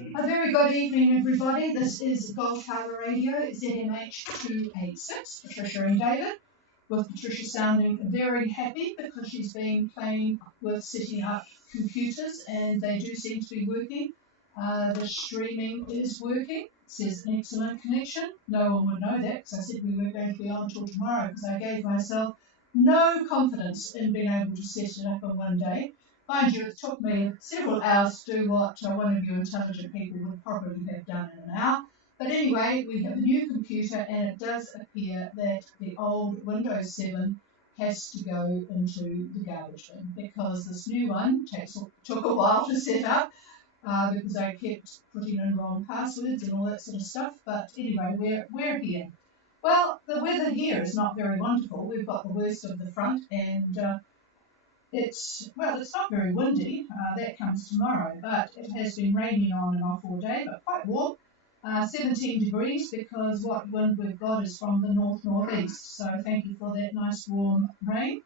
A very good evening, everybody. This is Gold Harbour Radio, ZMH 286, Patricia and David, with Patricia sounding very happy because she's been playing with setting up computers and they do seem to be working. The streaming is working. It says an excellent connection. No one would know that because I said we weren't going to be on until tomorrow because I gave myself no confidence in being able to set it up in one day. Mind you, it took me several hours to do what one of you intelligent people would probably have done in an hour. But anyway, we have a new computer and it does appear that the old Windows 7 has to go into the garbage bin because this new one took a while to set up because I kept putting in wrong passwords and all that sort of stuff. But anyway, we're here. Well, the weather here is not very wonderful. We've got the worst of the front and it's not very windy, that comes tomorrow, but it has been raining on and off all day, but quite warm, 17 degrees because what wind we've got is from the north-northeast, so thank you for that nice warm rain.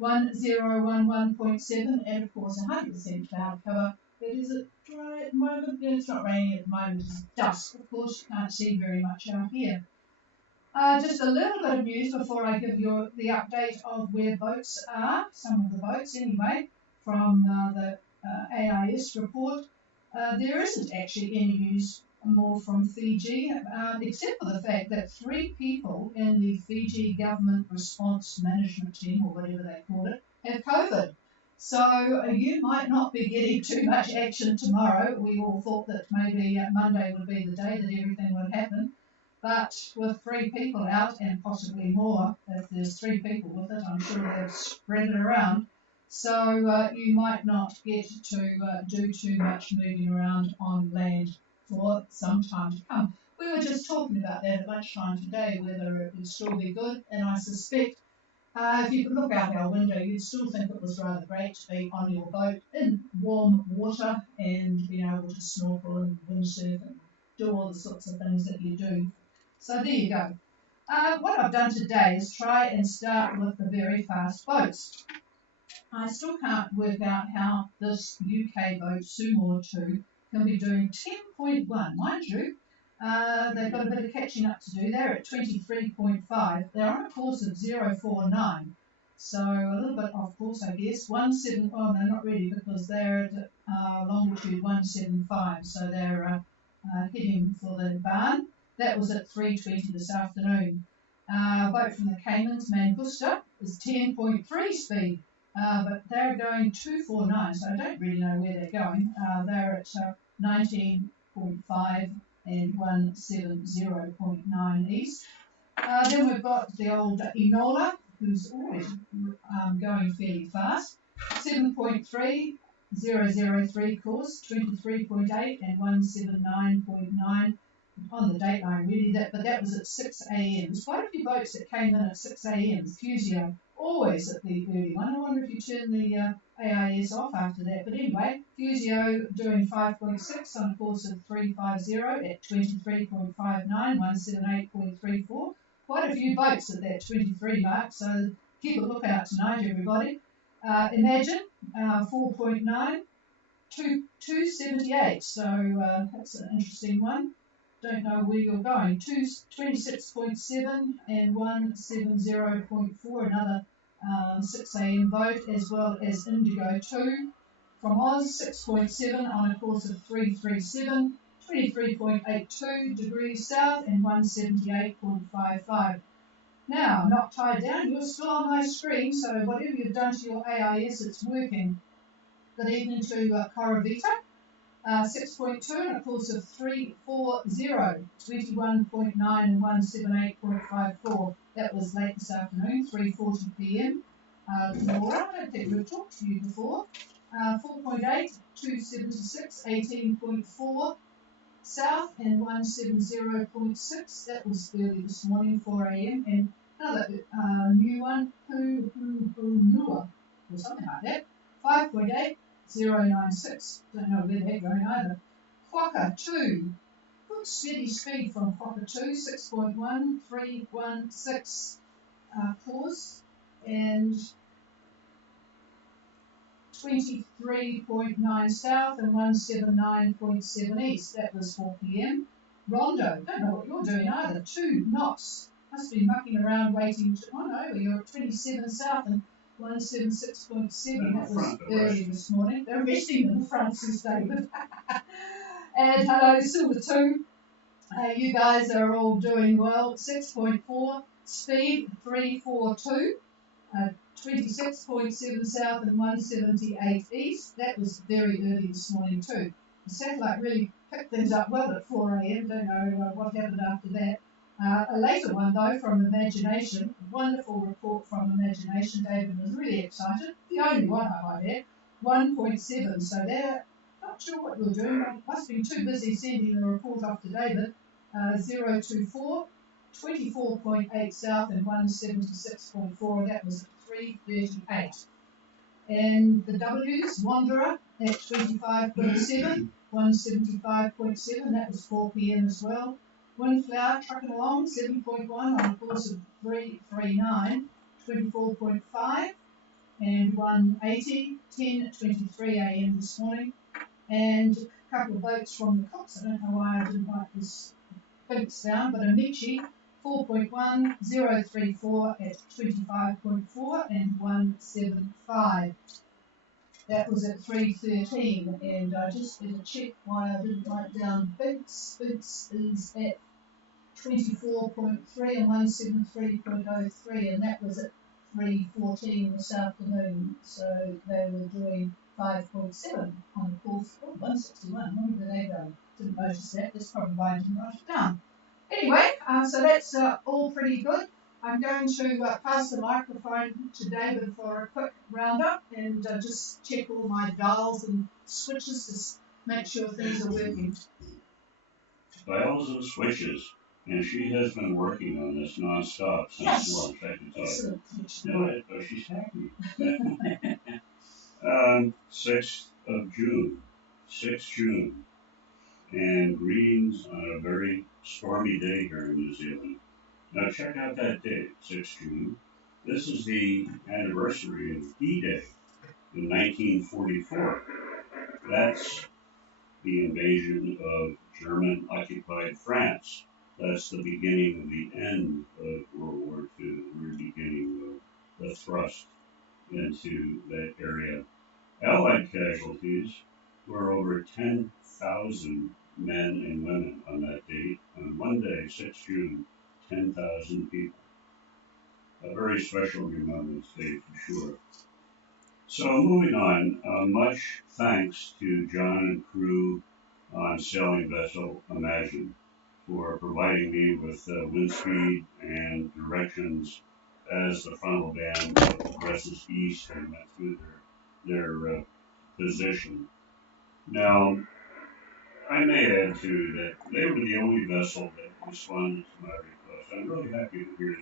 1011.7 and of course 100% cloud cover. It is dry at the moment, it's not raining at the moment, it's dusk, of course you can't see very much out here. Just a little bit of news before I give you the update of where boats are, some of the boats anyway, from the AIS report. There isn't actually any news more from Fiji, except for the fact that 3 people in the Fiji Government Response Management Team, or whatever they call it, have COVID. So you might not be getting too much action tomorrow. We all thought that maybe Monday would be the day that everything would happen. But with 3 people out, and possibly more, if there's 3 people with it, I'm sure they've spread it around. So you might not get to do too much moving around on land for some time to come. We were just talking about that at lunchtime today, whether it would still be good, and I suspect if you could look out our window, you'd still think it was rather great to be on your boat in warm water and being able to snorkel and windsurf and do all the sorts of things that you do. So there you go. What I've done today is try and start with the very fast boats. I still can't work out how this UK boat, Sumo 2, can be doing 10.1. Mind you, they've got a bit of catching up to do. They're at 23.5. They're on a course of 049. So a little bit off course, I guess. 17. Oh, no, not really, because they're at longitude 175. So they're heading for the barn. That was at 3:20 this afternoon. Boat from the Caymans, Mangusta, is 10.3 speed, but they're going 249, so I don't really know where they're going. They're at 19.5 and 170.9 east. Then we've got the old Enola, who's always going fairly fast, 7.3, 003 course, 23.8 and 179.9. On the dateline really, but that was at 6 a.m. There's quite a few boats that came in at 6 a.m. Fusio, always at the early one. I wonder if you turn the AIS off after that. But anyway, Fusio doing 5.6 on a course of 350 at 23.59, 178.34. Quite a few boats at that 23 mark, so keep a lookout tonight, everybody. Imagine 4.9, 278, so that's an interesting one. Don't know where you're going. 26.7 and 170.4, another 6 a.m. boat, as well as Indigo 2 from Oz, 6.7 on a course of 337, 23.82 degrees south and 178.55. Now, not tied down, you're still on my screen, so whatever you've done to your AIS, it's working. Good evening to Coravita. 6.2 and a course of 340, 21.9 and 178.54. That was late this afternoon, 3:40 p.m. Laura, I don't think we've talked to you before. 4.8, 276, 18.4 south and 170.6. That was early this morning, 4 a.m. And another new one, Pulua, or something like that, 5.8. 096. Don't know where they're going either. Quokka 2. Good steady speed from Quokka 2. 6.1, 316 course and 23.9 south and 179.7 east. That was 4 p.m. Rondo, don't know what you're doing either. 2 knots. Must be mucking around waiting to. Oh no, you're at 27 south and 176.7. That was early this morning. They're resting in the front, says David. And hello, Silver 2. You guys are all doing well. 6.4 speed, 342. 26.7 south and 178 east. That was very early this morning too. The satellite really picked things up well at 4 a.m. Don't know what happened after that. A later one though from Imagination. Wonderful report from Imagination. David was really excited. The only one I might add. 1.7. So they're not sure what you're doing. Must be too busy sending the report off to David. 024. 24.8 south and 176.4. That was at 3:38. And the W's, Wanderer at 25.7, 175.7. That was 4 p.m. as well. Windflower trucking along 7.1 on a course of 339, 24.5, and 180, 10:23 a.m. this morning. And a couple of boats from the Cox. I don't know why I didn't write this Binks down, but Amici 4.1, 034 at 25.4 and 175. That was at 3:13, and I just did a check why I didn't write down Binks. Binks is at 24.3 and 173.03, and that was at 3:14 this afternoon. So they were doing 5.7 on the course. Oh, 161. Where did they go? Didn't notice that. That's probably why I didn't write it down. Anyway, so that's all pretty good. I'm going to pass the microphone to David for a quick roundup and just check all my dials and switches to make sure things are working. Dials and switches. And she has been working on this non-stop since launch, I can tell you. Excellent. Oh, she's happy. 6th of June. 6th June. And greetings on a very stormy day here in New Zealand. Now check out that date, 6th June. This is the anniversary of D-Day in 1944. That's the invasion of German-occupied France. That's the beginning of the end of World War II, the very beginning of the thrust into that area. Allied casualties were over 10,000 men and women on that date. On one day, 6th June, 10,000 people. A very special Remembrance Day for sure. So moving on, much thanks to John and crew on sailing vessel Imagine for providing me with wind speed and directions as the frontal band progresses east and went through their position. Now, I may add too that they were the only vessel that responded to my request. I'm really happy to hear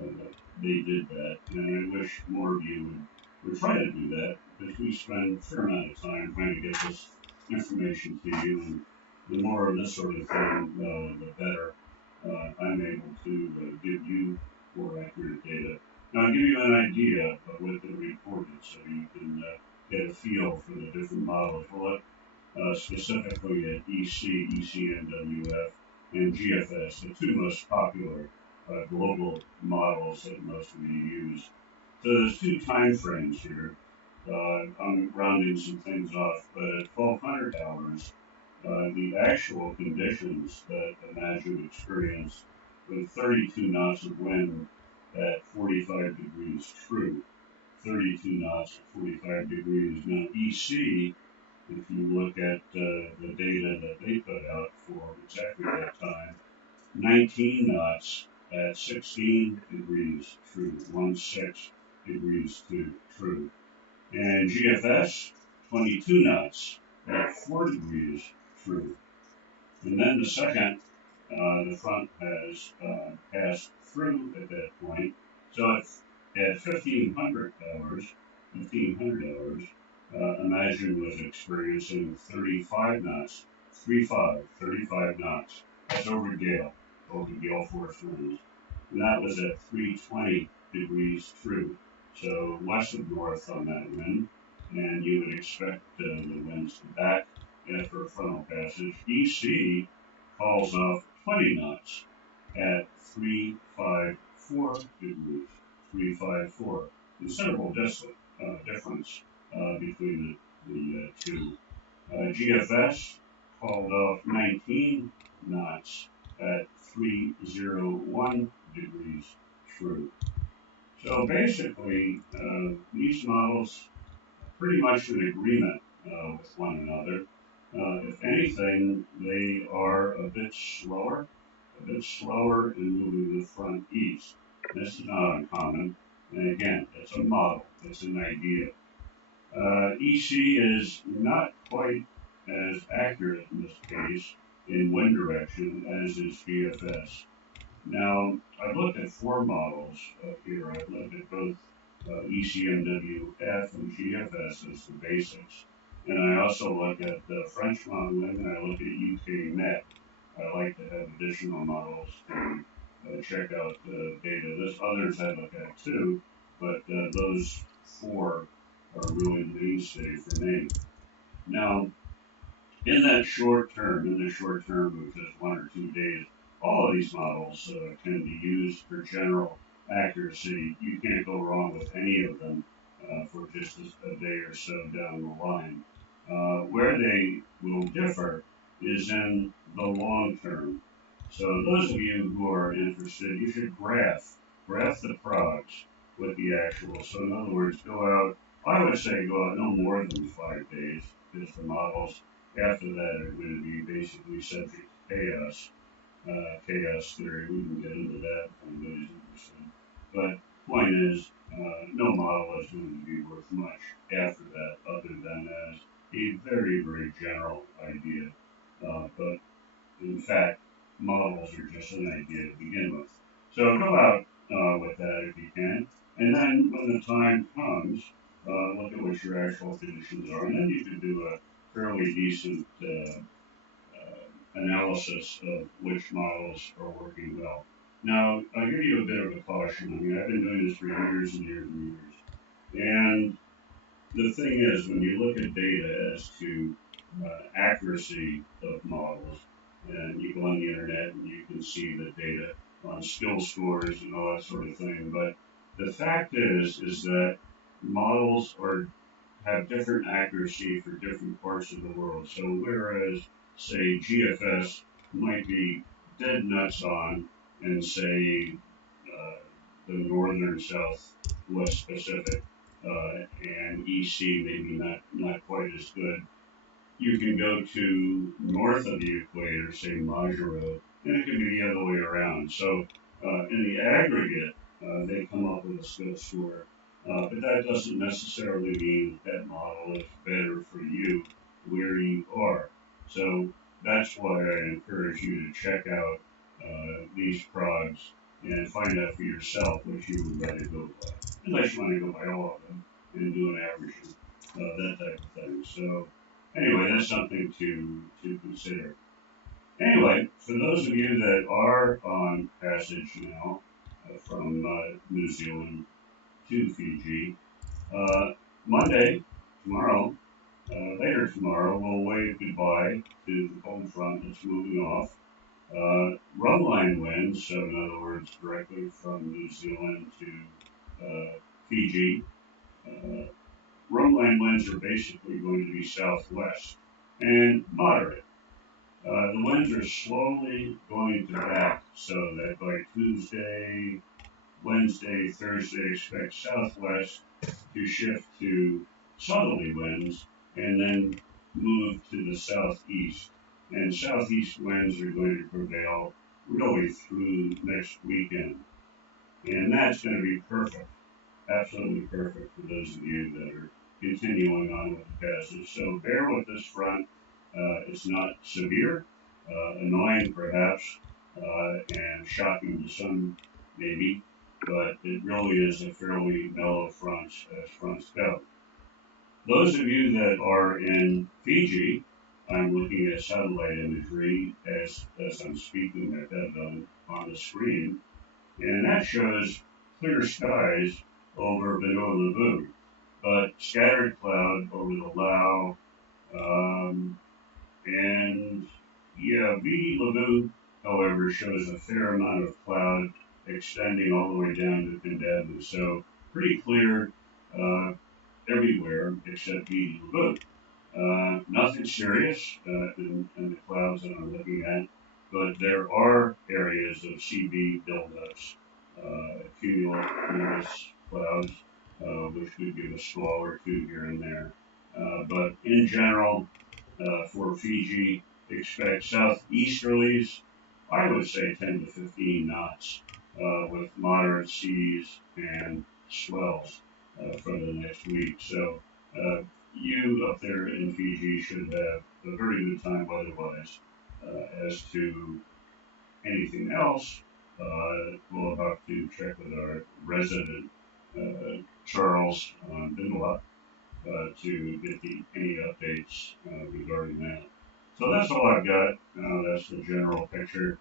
that they did that, and I wish more of you would try to do that, because we spend a fair amount of time trying to get this information to you, and the more of this sort of thing, the better I'm able to give you more accurate data. Now, I'll give you an idea of what they reported so you can get a feel for the different models. We'll look specifically at EC, ECNWF, and GFS, the two most popular global models that most of you use. So there's two time frames here. I'm rounding some things off, but at 1200 hours, the actual conditions that Imagine experienced with 32 knots of wind at 45 degrees true, 32 knots at 45 degrees. Now EC, if you look at the data that they put out for exactly that time, 19 knots at 16 degrees true, 16 degrees to true. And GFS, 22 knots at 4 degrees true. And then the second, the front has passed through at that point. So at 1500 hours, Imagine was experiencing 35 knots, 35 knots. That's over gale force winds. And that was at 320 degrees true. So west of north on that wind. and you would expect the winds to back after a frontal passage. EC calls off 20 knots at 354 degrees, 354. Considerable difference between the two. GFS called off 19 knots at 301 degrees true. So basically, these models are pretty much in agreement with one another. If anything, they are a bit slower in moving the front east. This is not uncommon. And again, it's a model, it's an idea. EC is not quite as accurate in this case in wind direction as is GFS. Now, I've looked at four models here. I've looked at both ECMWF and GFS as the basics. And I also look at the French modeling and I look at UK Met. I like to have additional models to check out the data. There's others I look at too, but those four are really the mainstay for me. Now, in the short term, which is 1 or 2 days, all of these models can be used for general accuracy. You can't go wrong with any of them for just a day or so down the line. Where they will differ is in the long term. So those of you who are interested, you should graph the prods with the actual. So in other words, go out, I would say go out no more than 5 days, because the models after that are going to be basically subject to chaos theory. We can get into that if anybody's interested. But point is, no model is going to be worth much after that, other than as a very, very general idea. But in fact, models are just an idea to begin with. So go out with that if you can, and then when the time comes, look at what your actual conditions are, and then you can do a fairly decent analysis of which models are working well. Now, I'll give you a bit of a caution. I mean, I've been doing this for years and years and years. And the thing is, when you look at data as to accuracy of models, and you go on the internet and you can see the data on skill scores and all that sort of thing. But the fact is that models have different accuracy for different parts of the world. So whereas, say, GFS might be dead nuts on, and say, the northern southwest Pacific, and EC maybe not quite as good, you can go to north of the equator, say Majuro, and it can be the other way around. So in the aggregate, they come up with a skill score, but that doesn't necessarily mean that model is better for you where you are. So that's why I encourage you to check out these prods and find out for yourself what you would rather go by, unless you want to go by all of them and do an averaging, that type of thing. So anyway, that's something to consider. Anyway, for those of you that are on passage now from New Zealand to Fiji, Monday, tomorrow, later tomorrow, we'll wave goodbye to the cold front that's moving off. Rumline winds, so in other words, directly from New Zealand to Fiji, rumline winds are basically going to be southwest and moderate. The winds are slowly going to back, so that by Tuesday, Wednesday, Thursday, expect southwest to shift to southerly winds and then move to the southeast. And southeast winds are going to prevail really through next weekend. And that's going to be perfect, absolutely perfect for those of you that are continuing on with the passage. So bear with this front. It's not severe, annoying perhaps, and shocking to some maybe, but it really is a fairly mellow front as fronts go. Those of you that are in Fiji, I'm looking at satellite imagery as I'm speaking at that on the screen, and that shows clear skies over Vanu. but scattered cloud over the Lau, and yeah, V Lagoon, however, shows a fair amount of cloud extending all the way down to Pindadlu. So pretty clear uh, everywhere except V Lagoon. Nothing serious in the clouds that I'm looking at, but there are areas of CB buildups, cumulus clouds, which could give a squall or two here and there. But in general, for Fiji, expect southeasterlies, I would say 10 to 15 knots, with moderate seas and swells for the next week. So uh, you up there in Fiji should have a very good time weather-wise. As to anything else, we'll have to check with our resident Charles Bindala to get any updates regarding that. So that's all I've got. That's the general picture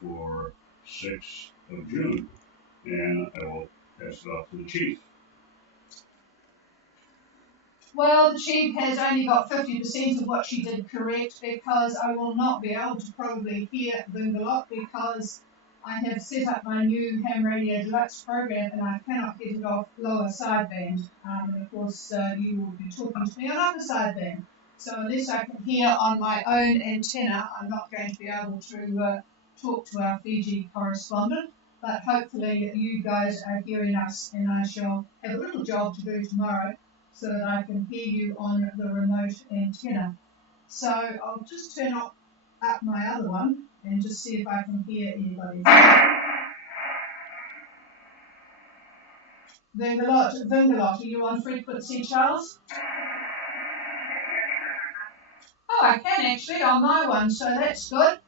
for 6th of June, and I will pass it off to the chief. Well, the chief has only got 50% of what she did correct because I will not be able to probably hear Bungalot because I have set up my new Ham Radio Deluxe program and I cannot get it off lower sideband. And of course, you will be talking to me on upper sideband. So unless I can hear on my own antenna, I'm not going to be able to talk to our Fiji correspondent. But hopefully you guys are hearing us and I shall have a little job to do tomorrow so that I can hear you on the remote antenna. So I'll just turn up my other one and just see if I can hear anybody. Vingalot, are you on frequency, Charles? Oh, I can actually on my one, so that's good.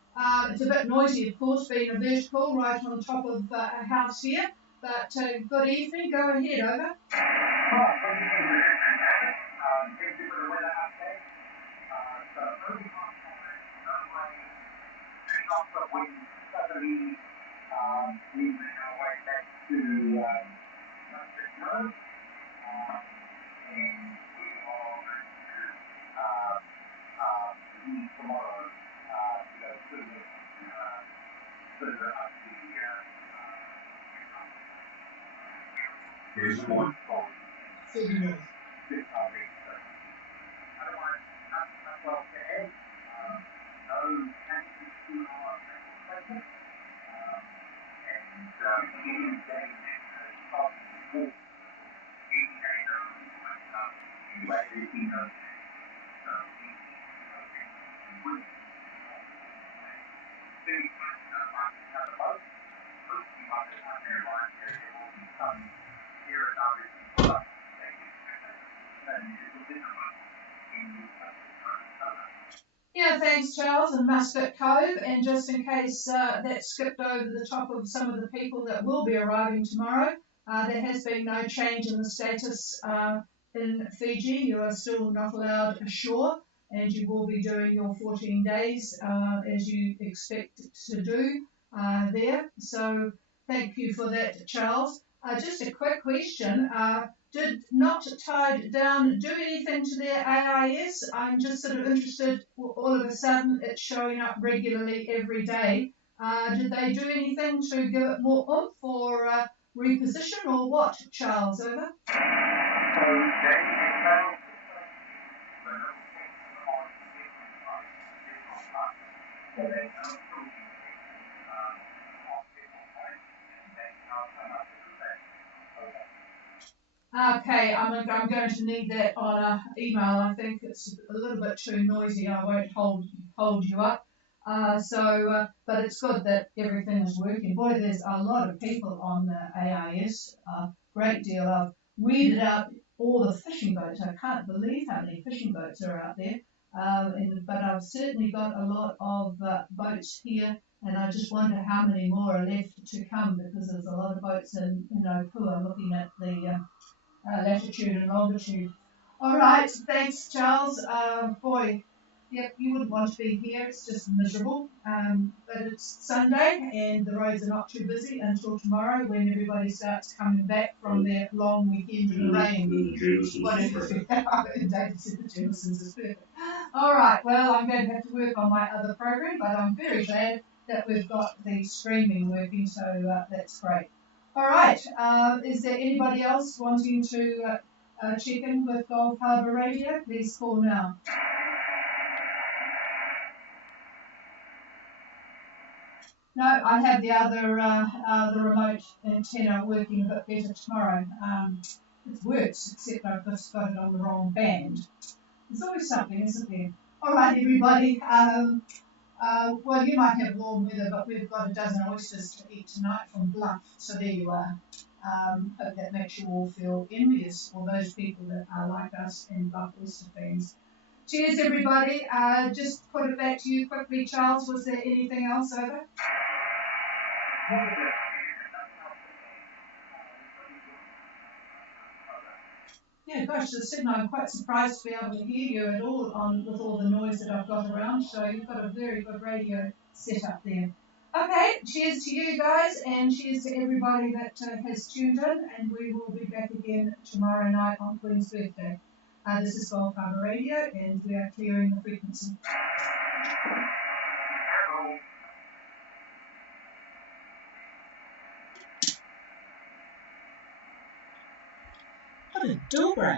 It's a bit noisy, of course, being a vertical right on top of a house here. But good evening, go ahead, over. Here's the one. Yeah, thanks, Charles, and Muscat Cove. And just in case that skipped over the top of some of the people that will be arriving tomorrow, there has been no change in the status in Fiji. You are still not allowed ashore, and you will be doing your 14 days as you expect to do there. So thank you for that, Charles. Just a quick question. Did Not Tied Down do anything to their AIS? I'm just sort of interested. All of a sudden, it's showing up regularly every day. Did they do anything to give it more oomph or reposition or what, Charles? Over. Okay, I'm going to need that on an email. I think it's a little bit too noisy. I won't hold you up. But it's good that everything is working. Boy, there's a lot of people on the AIS. A great deal. I've weeded out all the fishing boats. I can't believe how many fishing boats are out there. But I've certainly got a lot of boats here, and I just wonder how many more are left to come because there's a lot of boats in Opua looking at the latitude and longitude. All right, thanks, Charles. Boy, Yep, you wouldn't want to be here. It's just miserable. But it's Sunday and the roads are not too busy until tomorrow when everybody starts coming back from their long weekend in the rain. And the Jamesons Whatever. is perfect. David said the Jamesons is perfect. All right, well, I'm going to have to work on my other program, but I'm very glad that we've got the streaming working, so that's great. All right, is there anybody else wanting to check in with Gulf Harbour Radio? Please call now. No, I have the other the remote antenna working a bit better tomorrow. It works, except I've just got it on the wrong band. There's always something, isn't there? All right, everybody. Well, you might have warm weather, but we've got a dozen oysters to eat tonight from Bluff, so there you are. Hope that makes you all feel envious for those people that are like us and Bluff oyster fans. Cheers, everybody. Just put it back to you quickly, Charles. Was there anything else over? Yeah, gosh, as I said, I'm quite surprised to be able to hear you at all with all the noise that I've got around. So you've got a very good radio set up there. Okay, cheers to you guys and cheers to everybody that has tuned in. And we will be back again tomorrow night on Queen's birthday. This is Gold Harbour Radio and we are clearing the frequency. What a dual brain.